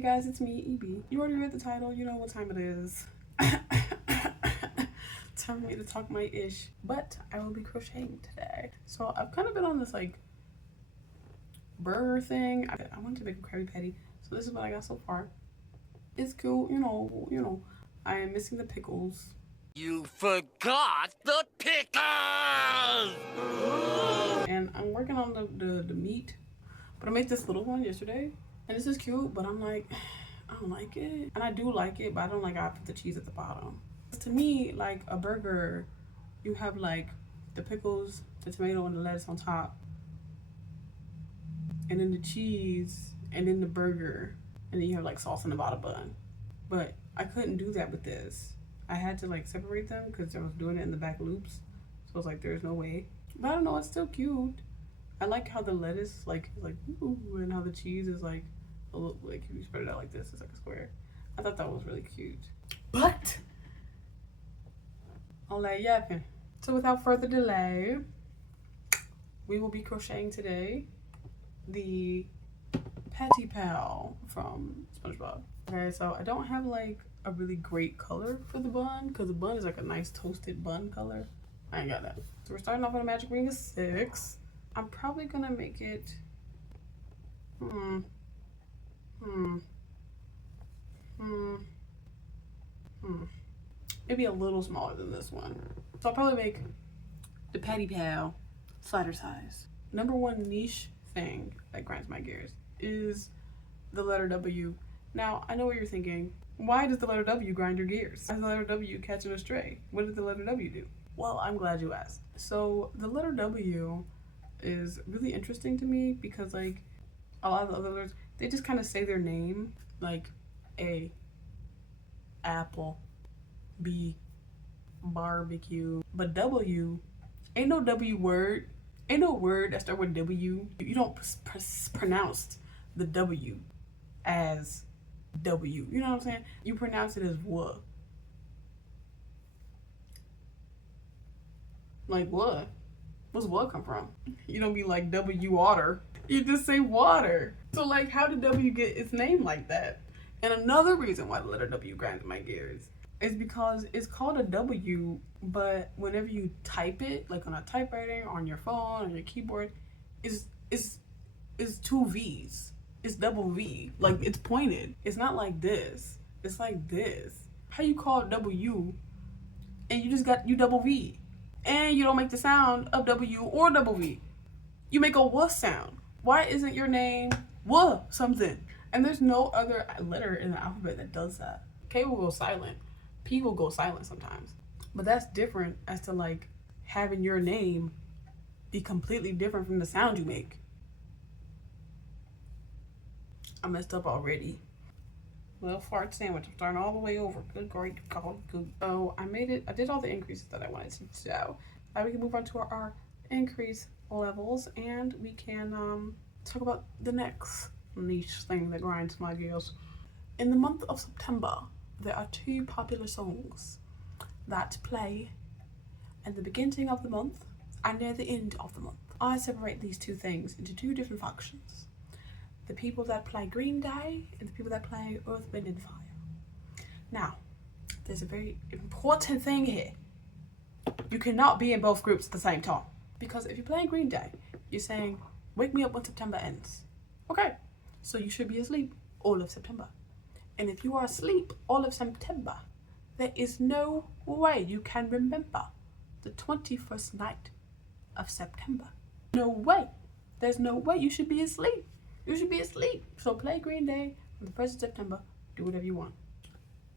Hey guys, it's me, EB. You already read the title, you know what time it is. Time for me to talk my ish, but I will be crocheting today. So I've kind of been on this like burger thing. I wanted to make a Krabby Patty, so this is what I got so far. It's cool, you know. I am missing the pickles. You forgot the pickles! And I'm working on the meat, but I made this little one yesterday, and this is cute, but I'm like, I don't like it. And I do like it, but I don't like how I put the cheese at the bottom. To me, like a burger, you have like the pickles, the tomato, and the lettuce on top, and then the cheese, and then the burger, and then you have like sauce in the bottom bun. But I couldn't do that with this. I had to like separate them because I was doing it in the back loops. So I was like, there's no way. But I don't know, it's still cute. I like how the lettuce like ooh, and how the cheese is like a little, like if you spread it out like this, it's like a square. I thought that was really cute. But I'll let yapping. So without further delay, we will be crocheting today the Patty Pal from SpongeBob. Okay, so I don't have like a really great color for the bun because the bun is like a nice toasted bun color. I ain't got that. So we're starting off with a magic ring of 6. I'm probably gonna make it maybe a little smaller than this one. So I'll probably make the Patty Pal slider size. Number one niche thing that grinds my gears is the letter W. Now, I know what you're thinking. Why does the letter W grind your gears? Why is the letter W catching a stray? What did the letter W do? Well, I'm glad you asked. So the letter W is really interesting to me because like a lot of the other letters, they just kind of say their name, like A, apple, B, barbecue. But W, ain't no W word. Ain't no word that start with W. You don't pronounce the W as W. You know what I'm saying? You pronounce it as "wa." Like what? What's "what" come from? You don't be like W water. You just say water. So like, how did W get its name like that? And another reason why the letter W grinds my gears is because it's called a W, but whenever you type it, like on a typewriter, on your phone, on your keyboard, is 2 V's. It's double V. Like it's pointed. It's not like this. It's like this. How you call it W and you just got you double V, and you don't make the sound of W or double V. You make a "wa" sound. Why isn't your name "wa" something? And there's no other letter in the alphabet that does that. K will go silent. P will go silent sometimes. But that's different as to like having your name be completely different from the sound you make. I messed up already. Little fart sandwich. I'm starting all the way over. Good, great, good. So I made it. I did all the increases that I wanted to do. Now we can move on to our increase levels, and we can talk about the next niche thing that grinds my gears. In the month of September, there are 2 popular songs that play at the beginning of the month and near the end of the month. I separate these 2 things into 2 different factions. The people that play Green Day and the people that play Earth, Wind and Fire. Now, there's a very important thing here. You cannot be in both groups at the same time. Because if you're playing Green Day, you're saying, wake me up when September ends. Okay, so you should be asleep all of September. And if you are asleep all of September, there is no way you can remember the 21st night of September. No way. There's no way. You should be asleep. You should be asleep. So play Green Day on the 1st of September. Do whatever you want.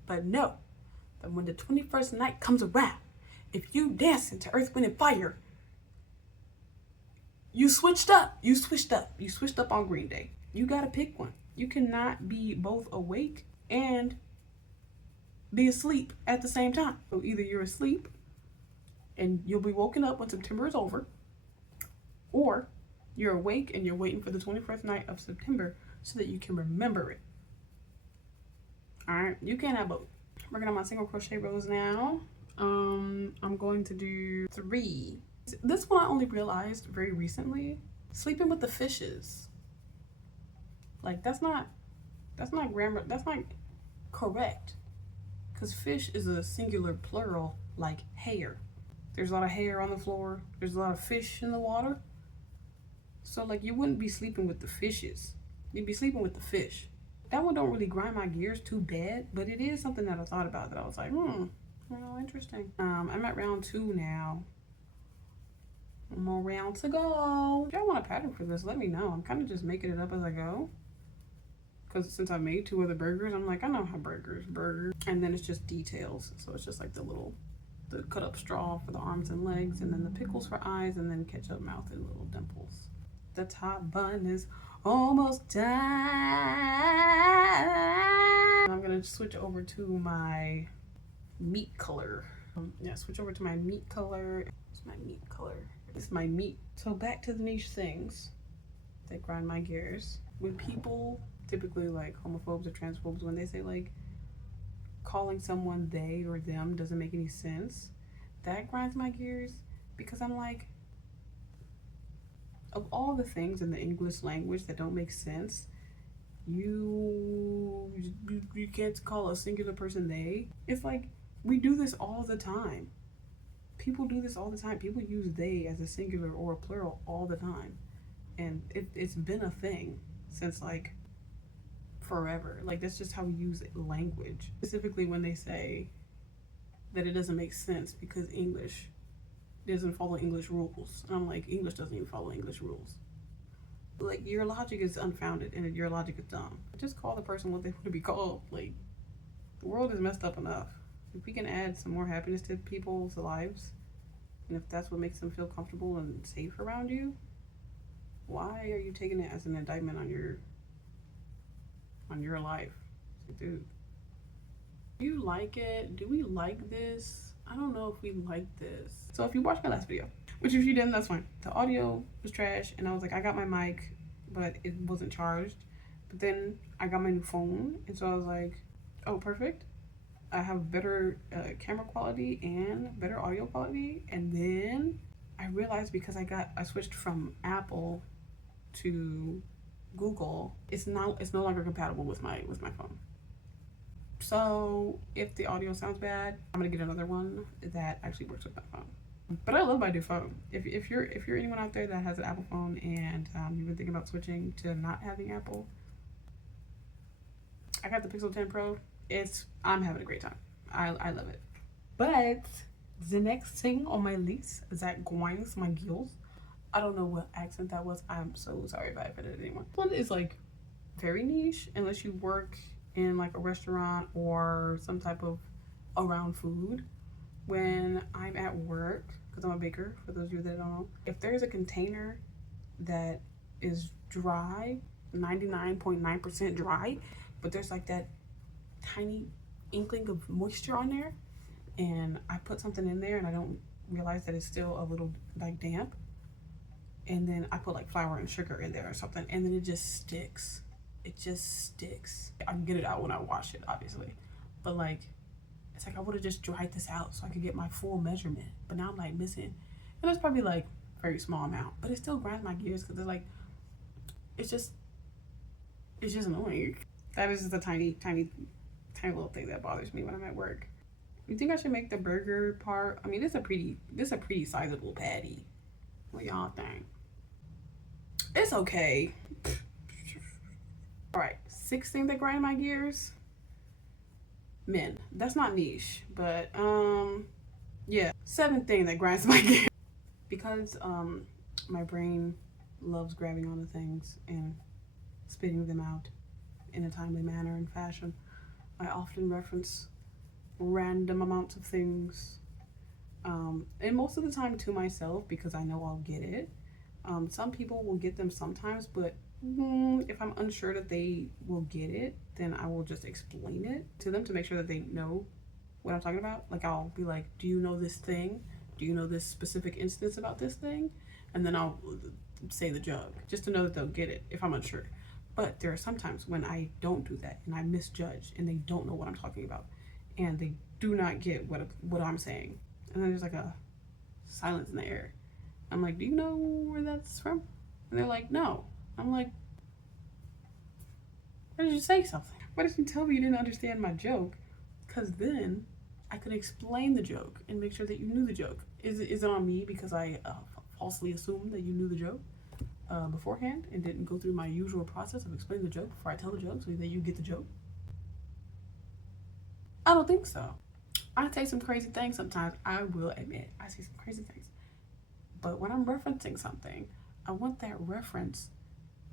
But know that when the 21st night comes around, if you dance into Earth, Wind, and Fire, you switched up. You switched up on Green Day. You gotta pick one. You cannot be both awake and be asleep at the same time. So either you're asleep and you'll be woken up when September is over, or you're awake and you're waiting for the 21st night of September so that you can remember it. All right, you can't have both. Working on my single crochet rows now. I'm going to do 3. This one I only realized very recently. Sleeping with the fishes. Like that's not That's not grammar. That's not correct. Because fish is a singular plural, like hair. There's a lot of hair on the floor. There's a lot of fish in the water. So like you wouldn't be sleeping with the fishes. You'd be sleeping with the fish. That one don't really grind my gears too bad, but it is something that I thought about that I was like, well, interesting. I'm at round 2 now. One more round to go. If y'all want a pattern for this, let me know. I'm kind of just making it up as I go. Because since I made 2 other burgers, I'm like, I know how burgers. And then it's just details. So it's just like the cut up straw for the arms and legs, and then the pickles for eyes, and then ketchup mouth and little dimples. The top bun is almost done. I'm gonna switch over to my meat color. Switch over to my meat color. It's my meat color. It's my meat. So back to the niche things that grind my gears. When people, typically like homophobes or transphobes, when they say like calling someone they or them doesn't make any sense, that grinds my gears, because I'm like, of all the things in the English language that don't make sense, you can't call a singular person they. It's like, we do this all the time. People do this all the time. People use they as a singular or a plural all the time. And it's been a thing since like forever. Like that's just how we use language. Specifically when they say that it doesn't make sense because English doesn't follow English rules. And I'm like, English doesn't even follow English rules. Like, your logic is unfounded and your logic is dumb. Just call the person what they want to be called. Like, the world is messed up enough. If we can add some more happiness to people's lives, and if that's what makes them feel comfortable and safe around you, why are you taking it as an indictment on your life? Dude, do you like it? Do we like this? I don't know if we like this. So if you watched my last video, which if you didn't, that's fine. The audio was trash, and I was like, I got my mic, but it wasn't charged. But then I got my new phone, and so I was like, oh, perfect. I have better camera quality and better audio quality. And then I realized, because I switched from Apple to Google, it's no longer compatible with my phone. So if the audio sounds bad, I'm gonna get another one that actually works with my phone. But I love my new phone. If you're anyone out there that has an Apple phone and you've been thinking about switching to not having Apple, I got the Pixel 10 Pro. I'm having a great time. I love it. But the next thing on my list that grinds my gears, I don't know what accent that was. I'm so sorry if I offended anyone. One is like very niche unless you work in like a restaurant or some type of around food. When I'm at work, because I'm a baker, for those of you that don't know, if there's a container that is dry, 99.9% dry, but there's like that tiny inkling of moisture on there, and I put something in there and I don't realize that it's still a little like damp, and then I put like flour and sugar in there or something, and then it just sticks. It just sticks. I can get it out when I wash it, obviously, but like, it's like I would have just dried this out so I could get my full measurement, but now I'm like missing, and it's probably like a very small amount, but it still grinds my gears because it's like, it's just annoying. That is just a tiny little thing that bothers me when I'm at work. You think I should make the burger part? I mean, this is a pretty sizable patty. What y'all think? It's okay. All right, 6 things that grind my gears. Men. That's not niche, but yeah. 7th thing that grinds my gears. Because my brain loves grabbing onto things and spitting them out in a timely manner and fashion, I often reference random amounts of things, and most of the time to myself, because I know I'll get it. Some people will get them sometimes, but if I'm unsure that they will get it, then I will just explain it to them to make sure that they know what I'm talking about. Like, I'll be like, do you know this thing? Do you know this specific instance about this thing? And then I'll say the joke, just to know that they'll get it if I'm unsure. But there are some times when I don't do that and I misjudge and they don't know what I'm talking about and they do not get what I'm saying. And then there's like a silence in the air. I'm like, do you know where that's from? And they're like, no. I'm like, Why did you say something? Why did you tell me you didn't understand my joke? Because then I could explain the joke and make sure that you knew the joke. Is it on me because I falsely assumed that you knew the joke beforehand and didn't go through my usual process of explaining the joke before I tell the joke so that you get the joke? I don't think so. I say some crazy things sometimes. I will admit I say some crazy things. But when I'm referencing something, I want that reference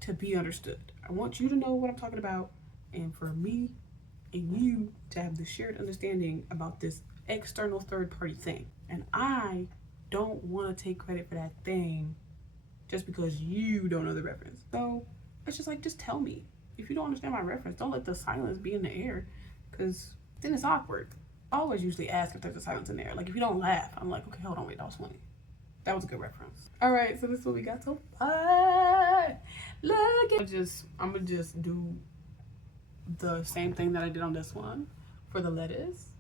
to be understood. I want you to know what I'm talking about, and for me and you to have the shared understanding about this external third party thing. And I don't want to take credit for that thing just because you don't know the reference. So it's just like, just tell me. If you don't understand my reference, don't let the silence be in the air, because then it's awkward. I always usually ask if there's a silence in there. Like if you don't laugh, I'm like, okay, hold on, wait, that was funny. That was a good reference. All right, so this is what we got so far. Look at I'm gonna just do the same thing that I did on this one for the lettuce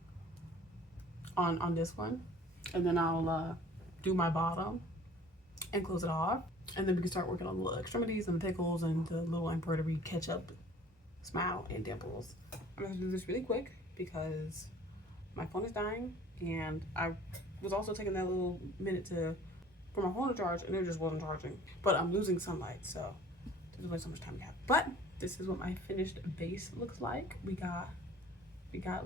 on this one, and then I'll do my bottom and close it off, and then we can start working on the little extremities and the pickles and the little embroidery ketchup, smile, and dimples. I'm gonna do this really quick because my phone is dying, and I was also taking that little minute for my phone to charge, and it just wasn't charging. But I'm losing sunlight, so there's only so much time we have. But this is what my finished base looks like. We got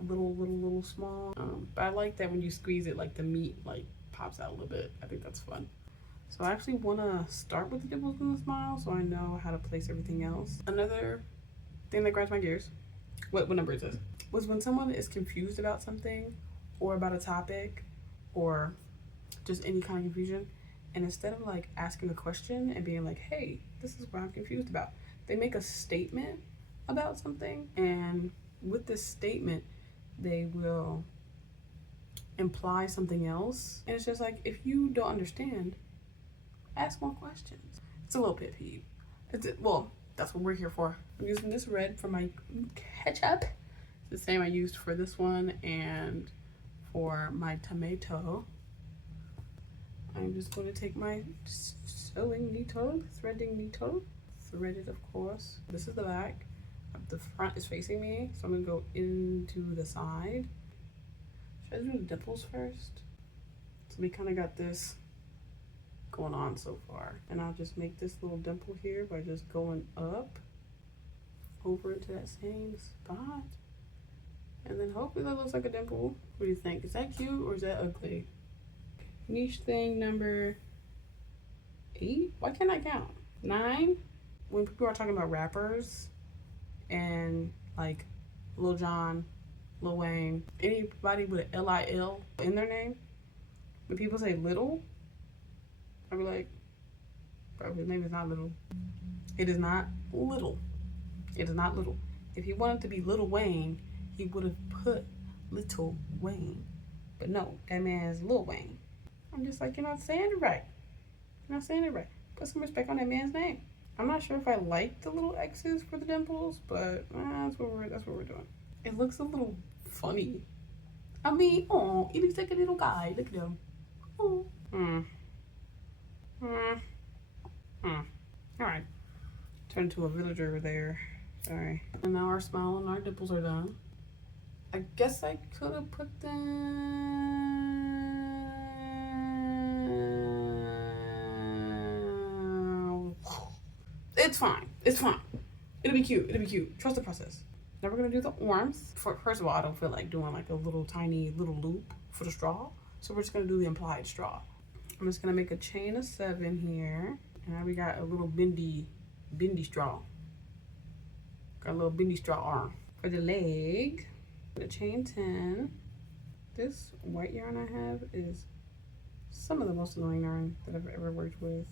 little small. But I like that when you squeeze it, like the meat like pops out a little bit. I think that's fun. So I actually want to start with the dimples and the smile, so I know how to place everything else. Another thing that grinds my gears. What number is this? Was when someone is confused about something, or about a topic, or just any kind of confusion, and instead of like asking a question and being like, hey, this is what I'm confused about, they make a statement about something, and with this statement they will imply something else, and it's just like, if you don't understand, ask more questions. It's a little pet peeve. Well, that's what we're here for. I'm using this red for my ketchup. It's the same I used for this one and for my tomato. I'm just going to take my sewing needle, threading needle, thread it, of course. This is the back. The front is facing me, so I'm going to go into the side. Should I do the dimples first? So we kind of got this going on so far. And I'll just make this little dimple here by just going up over into that same spot. And then hopefully that looks like a dimple. What do you think? Is that cute or is that ugly? Niche thing number 8? Why can't I count? 9? When people are talking about rappers and like Lil Jon, Lil Wayne, anybody with an L-I-L in their name, when people say little, I'll be like, bro, his name is not Little. It is not Little. It is not Little. If he wanted to be Lil Wayne, he would have put Little Wayne. But no, that man is Lil Wayne. I'm just like, you're not saying it right. You're not saying it right. Put some respect on that man's name. I'm not sure if I like the little X's for the dimples, but that's what we're doing. It looks a little funny. I mean, oh, he looks like a little guy. Look at him. Oh. Alright. Turned to a villager there. Sorry. And now our smile and our dimples are done. I guess I could have put them. It's fine. It's fine. It'll be cute. It'll be cute. Trust the process. Now we're gonna do the arms. First of all, I don't feel like doing like a little tiny little loop for the straw, so we're just gonna do the implied straw. I'm just gonna make a chain of 7 here, and now we got a little bendy straw. Got a little bendy straw arm for the leg. The chain 10. This white yarn I have is some of the most annoying yarn that I've ever worked with.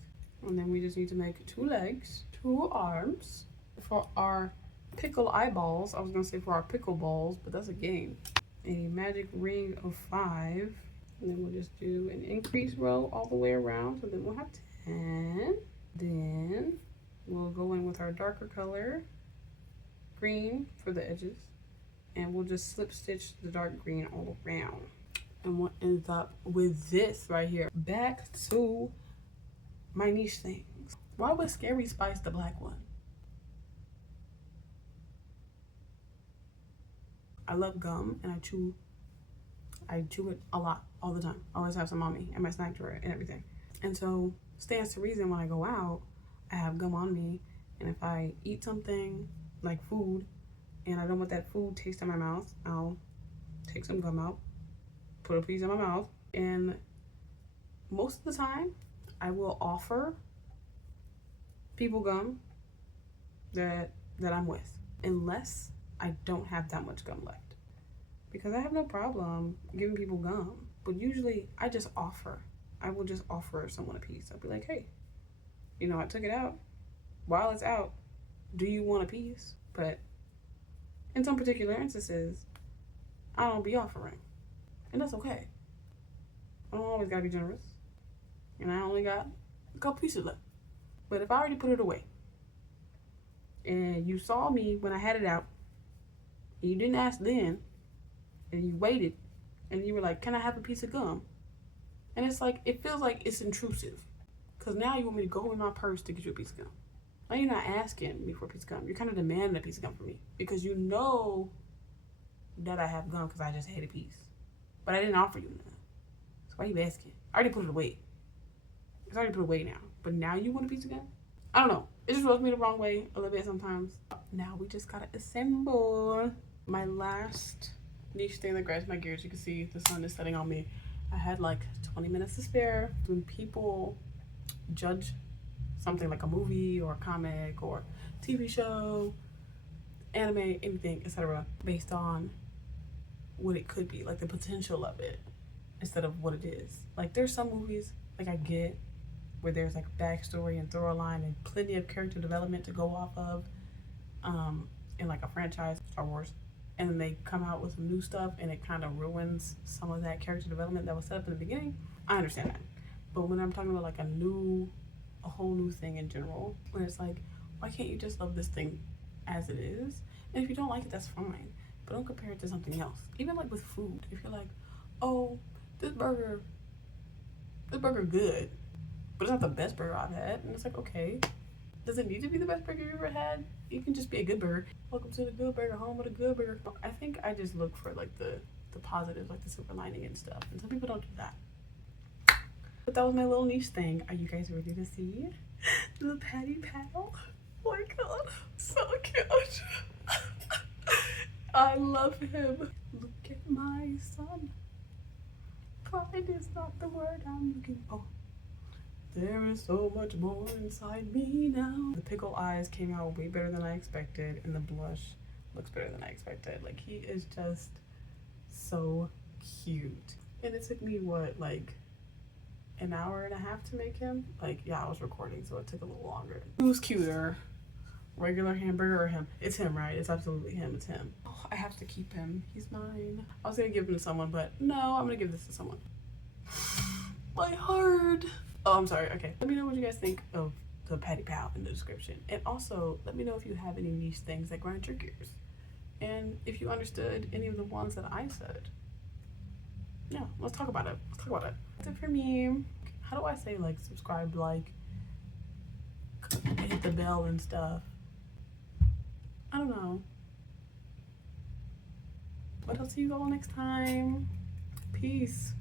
And then we just need to make 2 legs, 2 arms for our pickle eyeballs. I was gonna say for our pickle balls, but that's a game. A magic ring of 5. And then we'll just do an increase row all the way around. So then we'll have 10. Then we'll go in with our darker color, green for the edges. And we'll just slip stitch the dark green all around. And we'll end up with this right here. Back to my niche things. Why was Scary Spice the black one? I love gum, and I chew it a lot, all the time. I always have some on me in my snack drawer and everything. And so stands to reason when I go out, I have gum on me, and if I eat something like food and I don't want that food taste in my mouth, I'll take some gum out, put a piece in my mouth, and most of the time I will offer people gum that I'm with, unless I don't have that much gum left. Because I have no problem giving people gum, but usually I just offer. I will just offer someone a piece. I'll be like, hey, you know, I took it out. While it's out, do you want a piece? But in some particular instances, I don't be offering. And that's okay. I don't always gotta be generous. And I only got a couple pieces left. But if I already put it away, and you saw me when I had it out, and you didn't ask then, and you waited, and you were like, can I have a piece of gum? And it's like, it feels like it's intrusive. Because now you want me to go in my purse to get you a piece of gum. Now you're not asking me for a piece of gum. You're kind of demanding a piece of gum from me. Because you know that I have gum because I just had a piece. But I didn't offer you none. So why are you asking? I already put it away. It's already put away now. But now you want a piece of gum? I don't know. It just rubs me the wrong way a little bit sometimes. Now we just gotta assemble. My last niche thing that grinds my gears, you can see the sun is setting on me. I had like 20 minutes to spare. When people judge something like a movie or a comic or TV show, anime, anything, etc., based on what it could be, like the potential of it, instead of what it is. Like there's some movies, like I get, where there's like a backstory and through a line and plenty of character development to go off of, in like a franchise, Star Wars. And then they come out with some new stuff and it kind of ruins some of that character development that was set up in the beginning. I understand that. But when I'm talking about like a whole new thing in general, when it's like, why can't you just love this thing as it is? And if you don't like it, that's fine. But don't compare it to something else. Even like with food. If you're like, oh, this burger good, but it's not the best burger I've had. And it's like, okay, does it need to be the best burger you ever had? It can just be a good burger. Welcome to the good burger, home with a good burger. I think I just look for like the positives, like the silver lining and stuff. And some people don't do that. But that was my little niche thing. Are you guys ready to see the Patty Pal? Oh my god, so cute. I love him. Look at my son. Pride is not the word I'm looking for. There is so much more inside me now. The pickle eyes came out way better than I expected, and the blush looks better than I expected. Like, he is just so cute. And it took me, what, like an hour and a half to make him? Like, yeah, I was recording, so it took a little longer. Who's cuter? Regular hamburger or him? It's him, right? It's absolutely him. It's him. Oh, I have to keep him. He's mine. I was gonna give him to someone, but no, I'm gonna give this to someone. My heart. Oh, I'm sorry. Okay. Let me know what you guys think of the Patty Pal in the description. And also, let me know if you have any niche things that grind your gears. And if you understood any of the ones that I said. Yeah, let's talk about it. That's it for me. How do I say, like, subscribe, like, hit the bell and stuff? I don't know. But I'll see you all next time. Peace.